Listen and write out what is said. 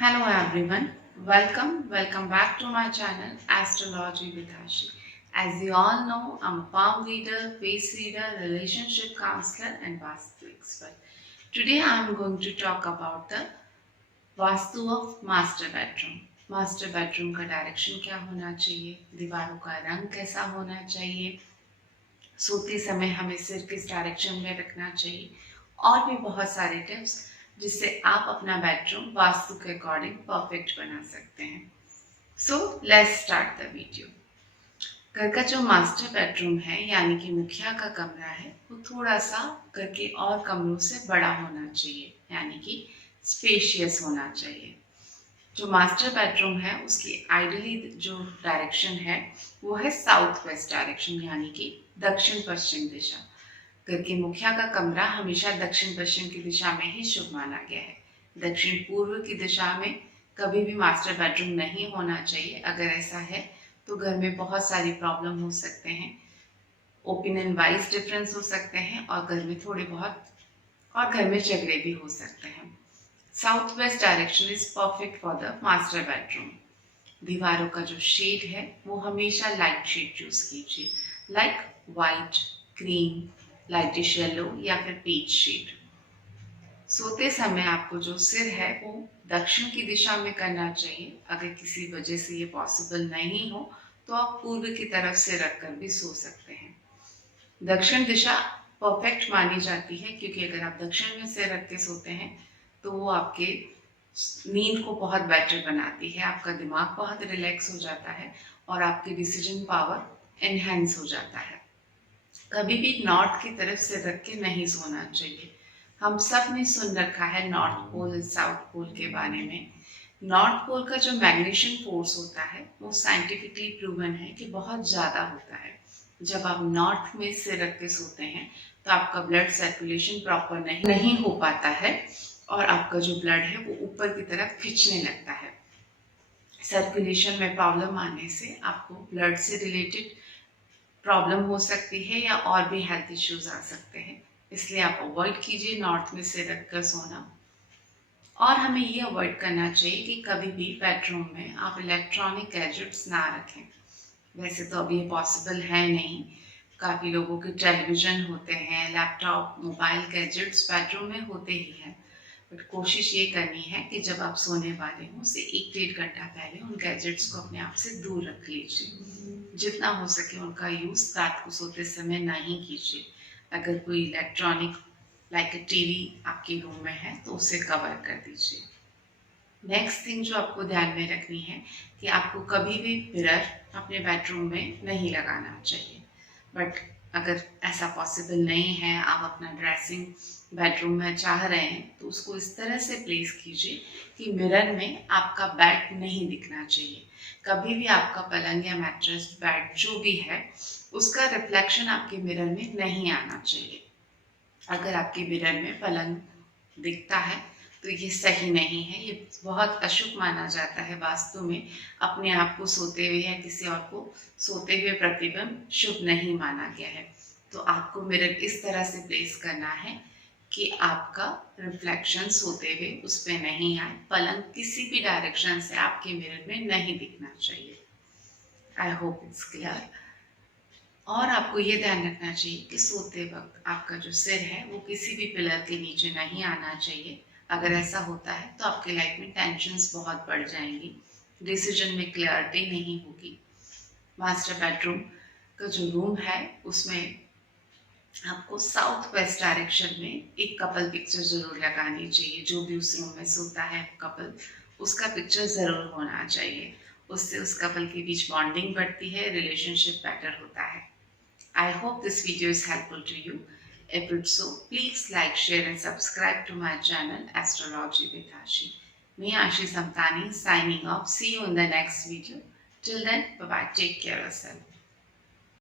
Hello everyone, welcome back to my channel Astrology with Ashi. As you all know, I'm a palm reader, face reader, relationship counselor and Vastu expert. Today I'm going to talk about the Vastu of master bedroom. Master bedroom का direction क्या होना चाहिए, दीवारों का रंग कैसा होना चाहिए, सोते समय हमें सिर किस डायरेक्शन में रखना चाहिए और भी बहुत सारे टिप्स जिससे आप अपना बेडरूम वास्तु के अकॉर्डिंग परफेक्ट बना सकते हैं। So let's start the video. घर का जो मास्टर बेडरूम है यानी कि मुखिया का कमरा है वो थोड़ा सा घर के और कमरों से बड़ा होना चाहिए यानी कि स्पेशियस होना चाहिए। जो मास्टर बेडरूम है उसकी आइडियली जो डायरेक्शन है वो है साउथ वेस्ट डायरेक्शन यानी कि दक्षिण पश्चिम दिशा। घर के मुखिया का कमरा हमेशा दक्षिण पश्चिम की दिशा में ही शुभ माना गया है। दक्षिण पूर्व की दिशा में कभी भी मास्टर बेडरूम नहीं होना चाहिए। अगर ऐसा है तो घर में बहुत सारी प्रॉब्लम हो सकते हैं, ओपिनियन वाइज डिफरेंस हो सकते हैं और घर में थोड़े बहुत और घर में झगड़े भी हो सकते हैं। South west direction is perfect for the master bedroom. दीवारों का जो शेड है वो हमेशा लाइट शेड चूज कीजिए, like white, cream, lightish yellow या फिर पीच शेड। सोते समय आपको जो सिर है वो दक्षिण की दिशा में करना चाहिए। अगर किसी वजह से ये पॉसिबल नहीं हो तो आप पूर्व की तरफ से रखकर भी सो सकते हैं। दक्षिण दिशा परफेक्ट मानी जाती है क्योंकि अगर आप दक्षिण में सिर रख के सोते हैं तो वो आपके नींद को बहुत बेटर बनाती है, आपका दिमाग बहुत रिलैक्स हो जाता है और आपकी डिसीजन पावर एनहेंस हो जाता है। कभी भी नॉर्थ की तरफ से रख के नहीं सोना चाहिए। हम सब ने सुन रखा है नॉर्थ पोल साउथ पोल के बारे में। नॉर्थ पोल का जो मैग्नेशियन फोर्स होता है वो साइंटिफिकली प्रूवन है कि बहुत ज़्यादा होता है। जब आप नॉर्थ में सिर रख के सोते हैं तो आपका ब्लड सर्कुलेशन प्रॉपर नहीं हो पाता है और आपका जो ब्लड है वो ऊपर की तरफ खिंचने लगता है। सर्कुलेशन में प्रॉब्लम आने से आपको ब्लड से रिलेटेड प्रॉब्लम हो सकती है या और भी हेल्थ इश्यूज आ सकते हैं। इसलिए आप अवॉइड कीजिए नॉर्थ में सिर रखकर सोना। और हमें ये अवॉइड करना चाहिए कि कभी भी बेडरूम में आप इलेक्ट्रॉनिक गैजेट्स ना रखें। वैसे तो अब ये पॉसिबल है नहीं, काफ़ी लोगों के टेलीविज़न होते हैं, लैपटॉप, मोबाइल गैजेट्स बेडरूम में होते ही हैं। बट कोशिश ये करनी है कि जब आप सोने वाले हों उससे 1-1.5 घंटा पहले उन गैजेट्स को अपने आप से दूर रख लीजिए। जितना हो सके उनका यूज़ रात को सोते समय नहीं कीजिए। अगर कोई इलेक्ट्रॉनिक लाइक अ टीवी आपके रूम में है तो उसे कवर कर दीजिए। नेक्स्ट थिंग जो आपको ध्यान में रखनी है कि आपको कभी भी मिरर अपने बेडरूम में नहीं लगाना चाहिए। बट अगर ऐसा पॉसिबल नहीं है, आप अपना ड्रेसिंग बेडरूम में चाह रहे हैं तो उसको इस तरह से प्लेस कीजिए कि मिरर में आपका बेड नहीं दिखना चाहिए। कभी भी आपका पलंग या मैट्रेस बेड जो भी है उसका रिफ्लेक्शन आपके मिरर में नहीं आना चाहिए। अगर आपके मिरर में पलंग दिखता है तो ये सही नहीं है, ये बहुत अशुभ माना जाता है वास्तु में। अपने आप को सोते हुए या किसी और को सोते हुए प्रतिबिंब शुभ नहीं माना गया है। तो आपको मिरर इस तरह से प्लेस करना है कि आपका रिफ्लेक्शन सोते हुए उस पर नहीं आए। पलंग किसी भी डायरेक्शन से आपके मिरर में नहीं दिखना चाहिए। I hope it's clear. और आपको ये ध्यान रखना चाहिए कि सोते वक्त आपका जो सिर है वो किसी भी पिलर के नीचे नहीं आना चाहिए। अगर ऐसा होता है तो आपके लाइफ में टेंशन्स बहुत बढ़ जाएंगी, डिसीजन में क्लियरिटी नहीं होगी। मास्टर बेडरूम का जो रूम है उसमें आपको साउथ वेस्ट डायरेक्शन में एक कपल पिक्चर ज़रूर लगानी चाहिए। जो भी उस रूम में सोता है कपल, उसका पिक्चर ज़रूर होना चाहिए। उससे उस कपल के बीच बॉन्डिंग बढ़ती है, रिलेशनशिप बेटर होता है। I hope this video is helpful to you. If it's so, please like, share and subscribe to my channel Astrology with Ashi. Me Ashi Samtani signing off. See you in the next video. Till then, bye bye. Take care of yourself.